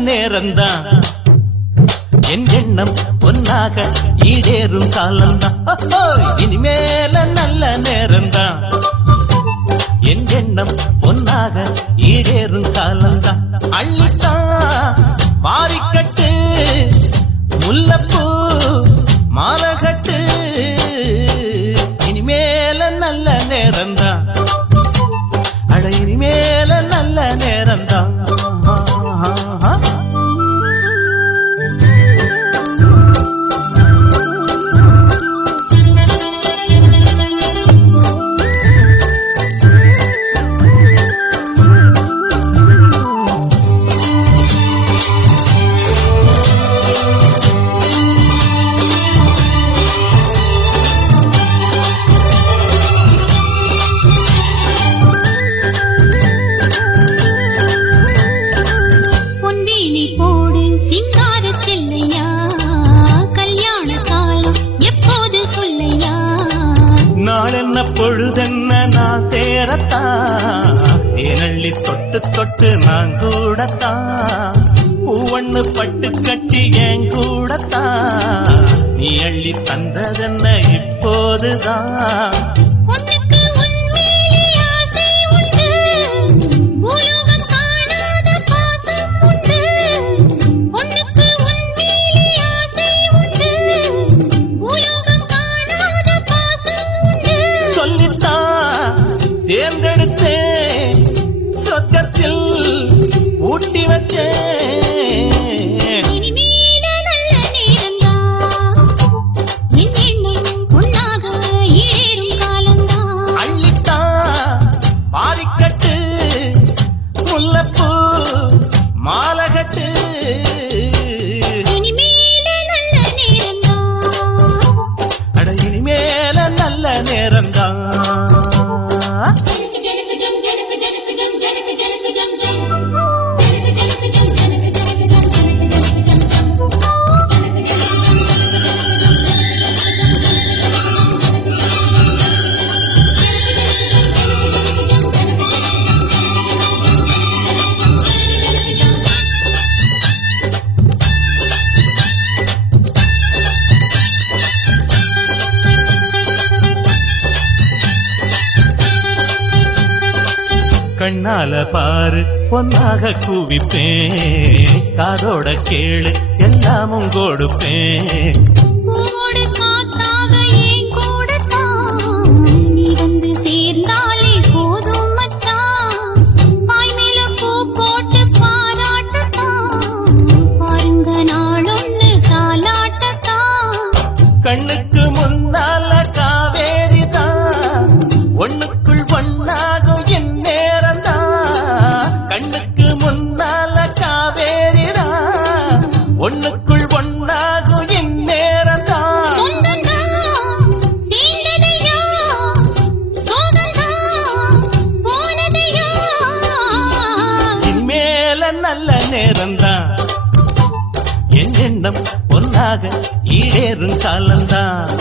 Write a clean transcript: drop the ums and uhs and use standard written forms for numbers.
நேரம்தான் என் எண்ணம் பொன்னாக ஈடேறும் காலம்தான் இனிமேல நல்ல நேரம்தான் என் எண்ணம் பொன்னாக ஈடேறும் காலம்தான் அள்ளித்தான் மாறிக்கட்டு முல்லப்பூ மாலகட்டு இனிமேல நல்ல நேரம்தான் அட இனிமேல நல்ல நேரம்தான் நாளென்ன பொழுதென்ன நான் சேரத்தான் ஏனள்ளி தொட்டு தொட்டு நான் கூடத்தான் பூவண்ணு பட்டு கட்டி என் கூடத்தான் நீ அள்ளி தந்ததென்ன இப்போதுதான் தேர்ந்தெடுத்தேன் சொர்க்கத்தில் ஊட்டி வச்சேன் இனிமேல நல்ல நேரம்தான் என் எண்ணம் பொன்னாக ஈடேறும் காலம்தான் அள்ளித்தான் பாரிக்கட்டு முல்லப்பூ மாலகட்டு இனிமேல நல்ல நேரம்தான் அட இனிமேல நல்ல நேரம்தான் கண்ணால பாரு பொன்னாக கூவிப்பேன் காதோட கேளு எல்லாமும் கொடுப்பேன் பூவோடு காத்தாக என் கூடத்தான் நீ வந்து சேர்ந்தாலே போதும் மச்சான் பாய் மேல பூ போட்டு பாராட்டத்தான் பாருங்க நாளொன்னு தாலாட்டத்தான் கண்ணுக்கு முன்னால காவேரிதான் ஒண்ணுக்குள் ஒண்ணாகும் என் நேரம்தான் கண்ணுக்கு முன்னால காவேரிதான் ஒண்ணுக்குள் ஒண்ணாகும் என் நேரம்தான் இனிமேல நல்ல நேரம்தான் என் எண்ணம் பொன்னாக ஈடேறும் காலம்தான்